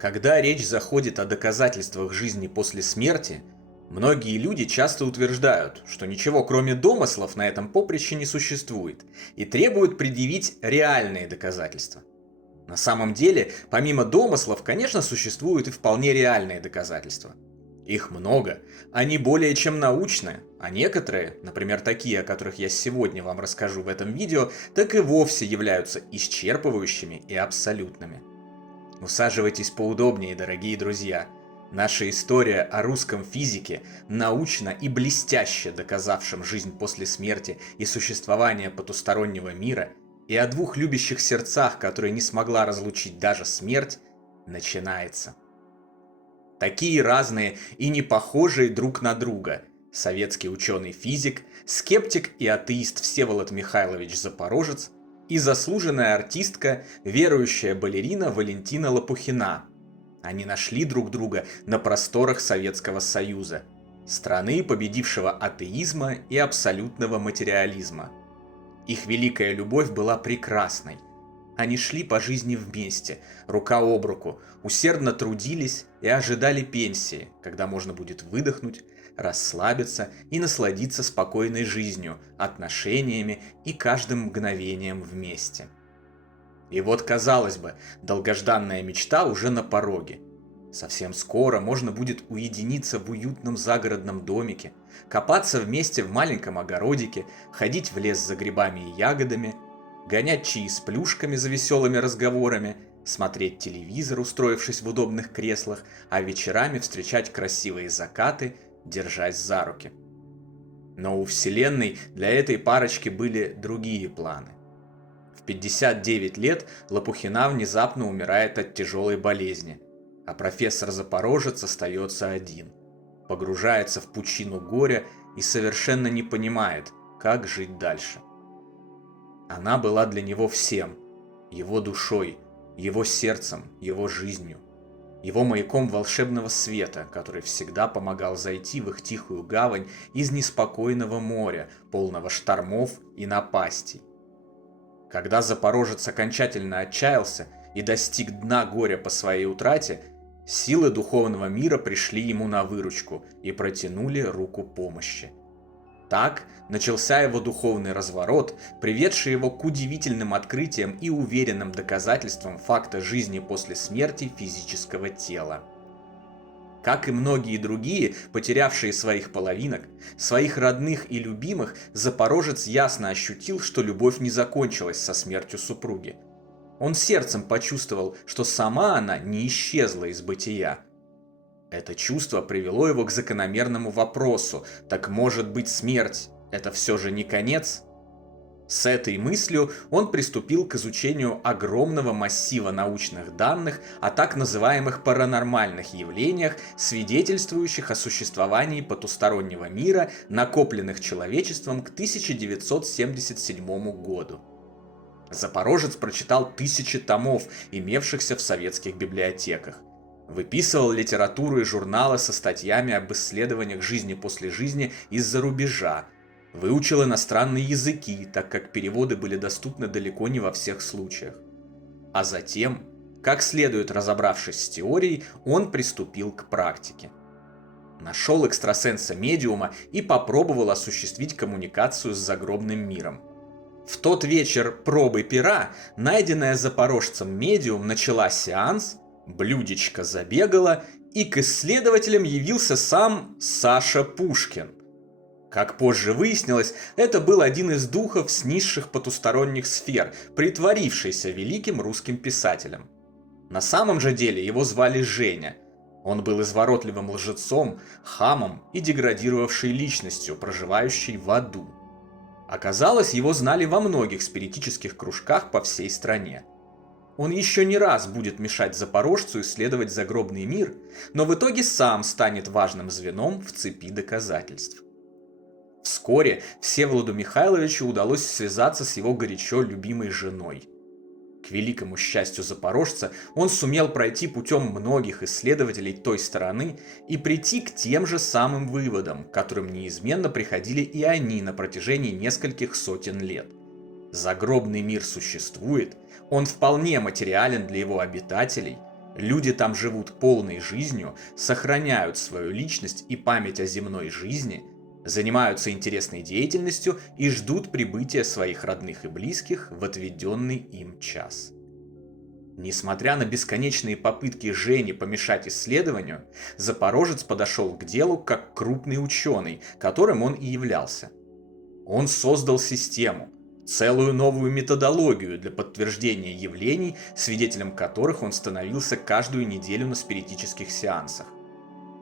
Когда речь заходит о доказательствах жизни после смерти, многие люди часто утверждают, что ничего кроме домыслов на этом поприще не существует, и требуют предъявить реальные доказательства. На самом деле, помимо домыслов, конечно, существуют и вполне реальные доказательства. Их много, они более чем научные, а некоторые, например такие, о которых я сегодня вам расскажу в этом видео, так и вовсе являются исчерпывающими и абсолютными. Усаживайтесь поудобнее, дорогие друзья. Наша история о русском физике, научно и блестяще доказавшем жизнь после смерти и существование потустороннего мира, и о двух любящих сердцах, которые не смогла разлучить даже смерть, начинается. Такие разные и не похожие друг на друга советский ученый-физик, скептик и атеист Всеволод Михайлович Запорожец и заслуженная артистка, верующая балерина Валентина Лопухина. Они нашли друг друга на просторах Советского Союза, страны, победившего атеизма и абсолютного материализма. Их великая любовь была прекрасной. Они шли по жизни вместе, рука об руку, усердно трудились и ожидали пенсии, когда можно будет выдохнуть, расслабиться и насладиться спокойной жизнью, отношениями и каждым мгновением вместе. И вот, казалось бы, долгожданная мечта уже на пороге. Совсем скоро можно будет уединиться в уютном загородном домике, копаться вместе в маленьком огородике, ходить в лес за грибами и ягодами, гонять чаи с плюшками за веселыми разговорами, смотреть телевизор, устроившись в удобных креслах, а вечерами встречать красивые закаты, держась за руки. Но у Вселенной для этой парочки были другие планы. В 59 лет Лопухина внезапно умирает от тяжелой болезни, а профессор Запорожец остается один, погружается в пучину горя и совершенно не понимает, как жить дальше. Она была для него всем, его душой, его сердцем, его жизнью, его маяком волшебного света, который всегда помогал зайти в их тихую гавань из неспокойного моря, полного штормов и напастей. Когда Запорожец окончательно отчаялся и достиг дна горя по своей утрате, силы духовного мира пришли ему на выручку и протянули руку помощи. Так начался его духовный разворот, приведший его к удивительным открытиям и уверенным доказательствам факта жизни после смерти физического тела. Как и многие другие, потерявшие своих половинок, своих родных и любимых, Запорожец ясно ощутил, что любовь не закончилась со смертью супруги. Он сердцем почувствовал, что сама она не исчезла из бытия. Это чувство привело его к закономерному вопросу: так может быть, смерть – это все же не конец? С этой мыслью он приступил к изучению огромного массива научных данных о так называемых паранормальных явлениях, свидетельствующих о существовании потустороннего мира, накопленных человечеством к 1977 году. Запорожец прочитал тысячи томов, имевшихся в советских библиотеках. Выписывал литературу и журналы со статьями об исследованиях жизни после жизни из-за рубежа. Выучил иностранные языки, так как переводы были доступны далеко не во всех случаях. А затем, как следует разобравшись с теорией, он приступил к практике. Нашел экстрасенса-медиума и попробовал осуществить коммуникацию с загробным миром. В тот вечер пробы пера, найденная запорожцем медиум начала сеанс, блюдечко забегало, и к исследователям явился сам Саша Пушкин. Как позже выяснилось, это был один из духов с низших потусторонних сфер, притворившийся великим русским писателем. На самом же деле его звали Женя. Он был изворотливым лжецом, хамом и деградировавшей личностью, проживающей в аду. Оказалось, его знали во многих спиритических кружках по всей стране. Он еще не раз будет мешать запорожцу исследовать загробный мир, но в итоге сам станет важным звеном в цепи доказательств. Вскоре Всеволоду Михайловичу удалось связаться с его горячо любимой женой. К великому счастью запорожца, он сумел пройти путем многих исследователей той стороны и прийти к тем же самым выводам, к которым неизменно приходили и они на протяжении нескольких сотен лет. Загробный мир существует, он вполне материален для его обитателей, Люди там живут полной жизнью, сохраняют свою личность и память о земной жизни, занимаются интересной деятельностью и ждут прибытия своих родных и близких в отведенный им час. Несмотря на бесконечные попытки Жени помешать исследованию, Запорожец подошел к делу как крупный ученый, которым он и являлся. Он создал систему, целую новую методологию для подтверждения явлений, свидетелем которых он становился каждую неделю на спиритических сеансах.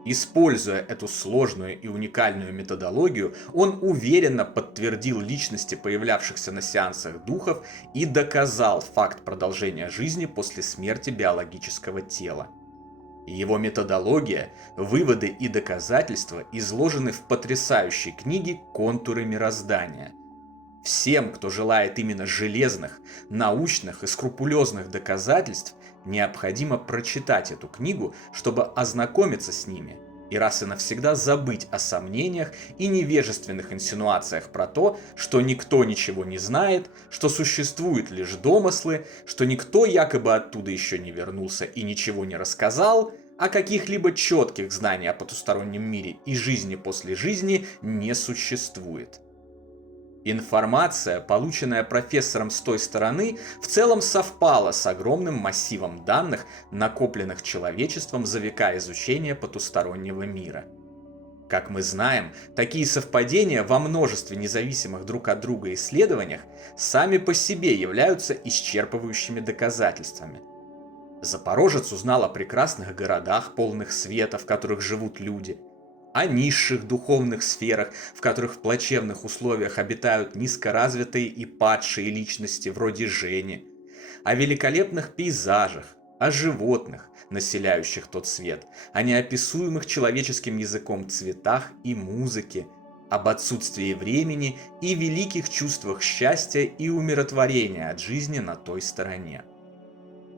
Используя эту сложную и уникальную методологию, он уверенно подтвердил личности появлявшихся на сеансах духов и доказал факт продолжения жизни после смерти биологического тела. Его методология, выводы и доказательства изложены в потрясающей книге «Контуры мироздания». Всем, кто желает именно железных, научных и скрупулезных доказательств, необходимо прочитать эту книгу, чтобы ознакомиться с ними и раз и навсегда забыть о сомнениях и невежественных инсинуациях про то, что никто ничего не знает, что существуют лишь домыслы, что никто якобы оттуда еще не вернулся и ничего не рассказал, а каких-либо четких знаний о потустороннем мире и жизни после жизни не существует. Информация, полученная профессором с той стороны, в целом совпала с огромным массивом данных, накопленных человечеством за века изучения потустороннего мира. Как мы знаем, такие совпадения во множестве независимых друг от друга исследованиях сами по себе являются исчерпывающими доказательствами. Запорожец узнал о прекрасных городах, полных света, в которых живут люди, о низших духовных сферах, в которых в плачевных условиях обитают низкоразвитые и падшие личности вроде Жени, о великолепных пейзажах, о животных, населяющих тот свет, о неописуемых человеческим языком цветах и музыке, об отсутствии времени и великих чувствах счастья и умиротворения от жизни на той стороне.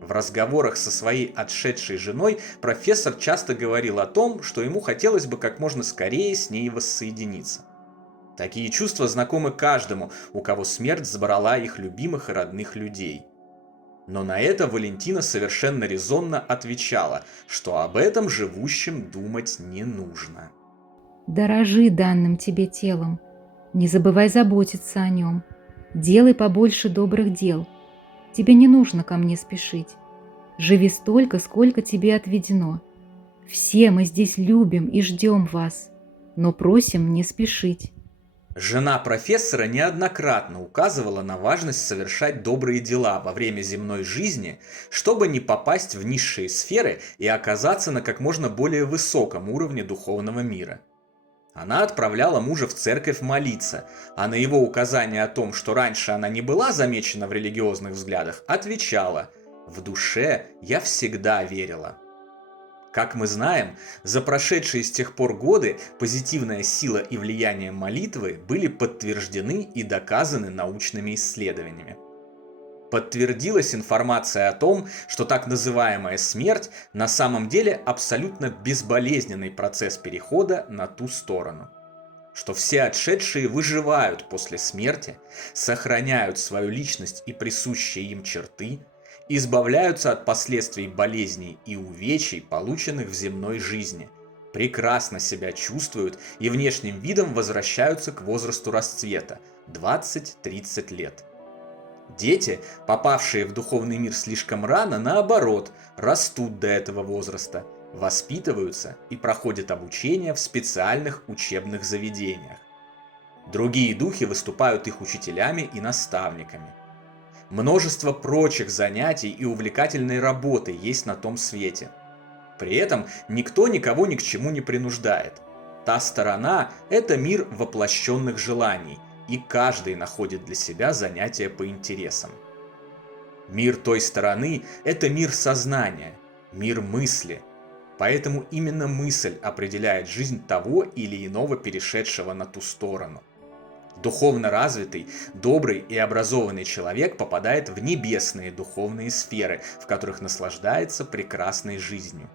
В разговорах со своей отшедшей женой профессор часто говорил о том, что ему хотелось бы как можно скорее с ней воссоединиться. Такие чувства знакомы каждому, у кого смерть забрала их любимых и родных людей. Но на это Валентина совершенно резонно отвечала, что об этом живущим думать не нужно. Дорожи данным тебе телом, не забывай заботиться о нем, делай побольше добрых дел. Тебе не нужно ко мне спешить. Живи столько, сколько тебе отведено. Все мы здесь любим и ждем вас, но просим не спешить. Жена профессора неоднократно указывала на важность совершать добрые дела во время земной жизни, чтобы не попасть в низшие сферы и оказаться на как можно более высоком уровне духовного мира. Она отправляла мужа в церковь молиться, а на его указание о том, что раньше она не была замечена в религиозных взглядах, отвечала: «В душе я всегда верила». Как мы знаем, за прошедшие с тех пор годы позитивная сила и влияние молитвы были подтверждены и доказаны научными исследованиями. Подтвердилась информация о том, что так называемая смерть на самом деле абсолютно безболезненный процесс перехода на ту сторону. Что все отшедшие выживают после смерти, сохраняют свою личность и присущие им черты, избавляются от последствий болезней и увечий, полученных в земной жизни, прекрасно себя чувствуют и внешним видом возвращаются к возрасту расцвета – 20-30 лет. Дети, попавшие в духовный мир слишком рано, наоборот, растут до этого возраста, воспитываются и проходят обучение в специальных учебных заведениях. Другие духи выступают их учителями и наставниками. Множество прочих занятий и увлекательной работы есть на том свете. При этом никто никого ни к чему не принуждает. Та сторона – это мир воплощенных желаний, и каждый находит для себя занятия по интересам. Мир той стороны – это мир сознания, мир мысли. Поэтому именно мысль определяет жизнь того или иного перешедшего на ту сторону. Духовно развитый, добрый и образованный человек попадает в небесные духовные сферы, в которых наслаждается прекрасной жизнью.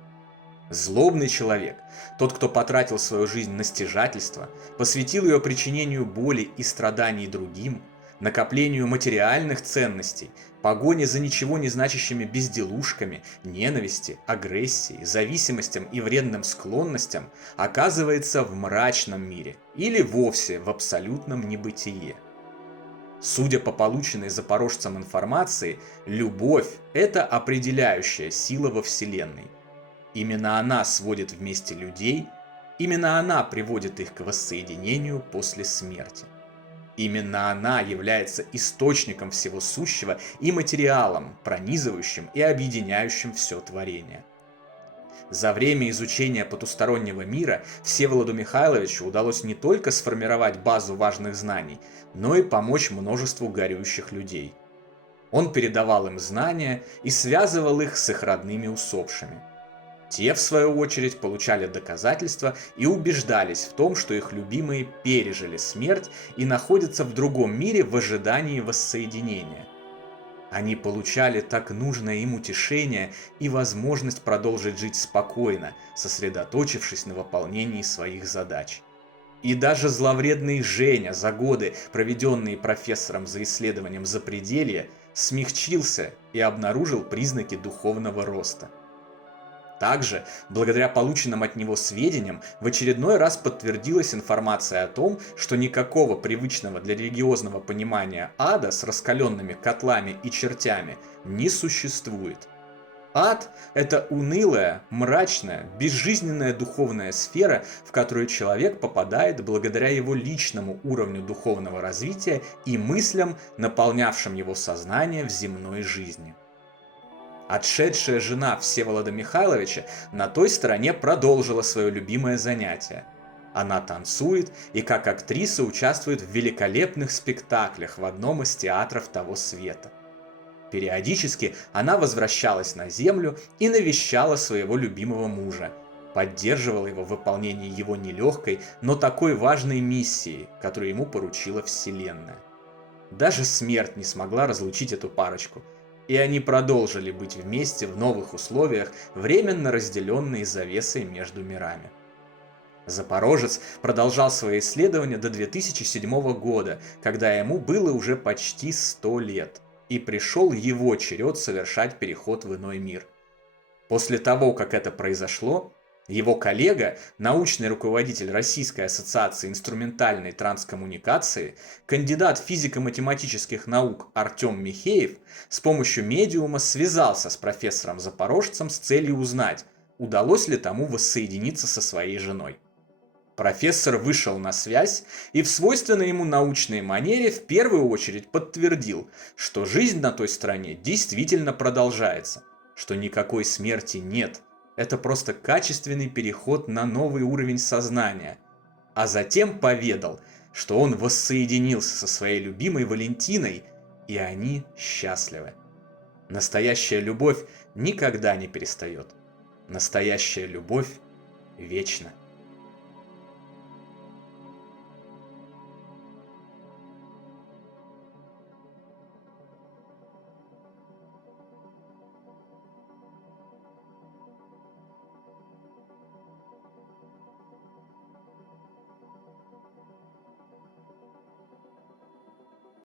Злобный человек, тот, кто потратил свою жизнь на стяжательство, посвятил ее причинению боли и страданий другим, накоплению материальных ценностей, погоне за ничего не значащими безделушками, ненависти, агрессии, зависимостям и вредным склонностям оказывается в мрачном мире или вовсе в абсолютном небытие. Судя по полученной запорожцам информации, любовь – это определяющая сила во Вселенной. Именно она сводит вместе людей, именно она приводит их к воссоединению после смерти. Именно она является источником всего сущего и материалом, пронизывающим и объединяющим все творение. За время изучения потустороннего мира Всеволоду Михайловичу удалось не только сформировать базу важных знаний, но и помочь множеству горюющих людей. Он передавал им знания и связывал их с их родными усопшими. Те, в свою очередь, получали доказательства и убеждались в том, что их любимые пережили смерть и находятся в другом мире в ожидании воссоединения. Они получали так нужное им утешение и возможность продолжить жить спокойно, сосредоточившись на выполнении своих задач. И даже зловредный Женя за годы, проведенные профессором за исследованием запределья, смягчился и обнаружил признаки духовного роста. Также, благодаря полученным от него сведениям, в очередной раз подтвердилась информация о том, что никакого привычного для религиозного понимания ада с раскаленными котлами и чертями не существует. Ад – это унылая, мрачная, безжизненная духовная сфера, в которую человек попадает благодаря его личному уровню духовного развития и мыслям, наполнявшим его сознание в земной жизни. Отшедшая жена Всеволода Михайловича на той стороне продолжила свое любимое занятие. Она танцует и как актриса участвует в великолепных спектаклях в одном из театров того света. Периодически она возвращалась на землю и навещала своего любимого мужа, поддерживала его в выполнении его нелегкой, но такой важной миссии, которую ему поручила Вселенная. Даже смерть не смогла разлучить эту парочку, и они продолжили быть вместе в новых условиях, временно разделенные завесой между мирами. Запорожец продолжал свои исследования до 2007 года, когда ему было уже почти 100 лет, и пришел его черед совершать переход в иной мир. После того, как это произошло, его коллега, научный руководитель Российской ассоциации инструментальной транскоммуникации, кандидат физико-математических наук Артем Михеев с помощью медиума связался с профессором Запорожцем с целью узнать, удалось ли тому воссоединиться со своей женой. Профессор вышел на связь и в свойственной ему научной манере в первую очередь подтвердил, что жизнь на той стороне действительно продолжается, что никакой смерти нет. Это просто качественный переход на новый уровень сознания. А затем поведал, что он воссоединился со своей любимой Валентиной, и они счастливы. Настоящая любовь никогда не перестает. Настоящая любовь вечна.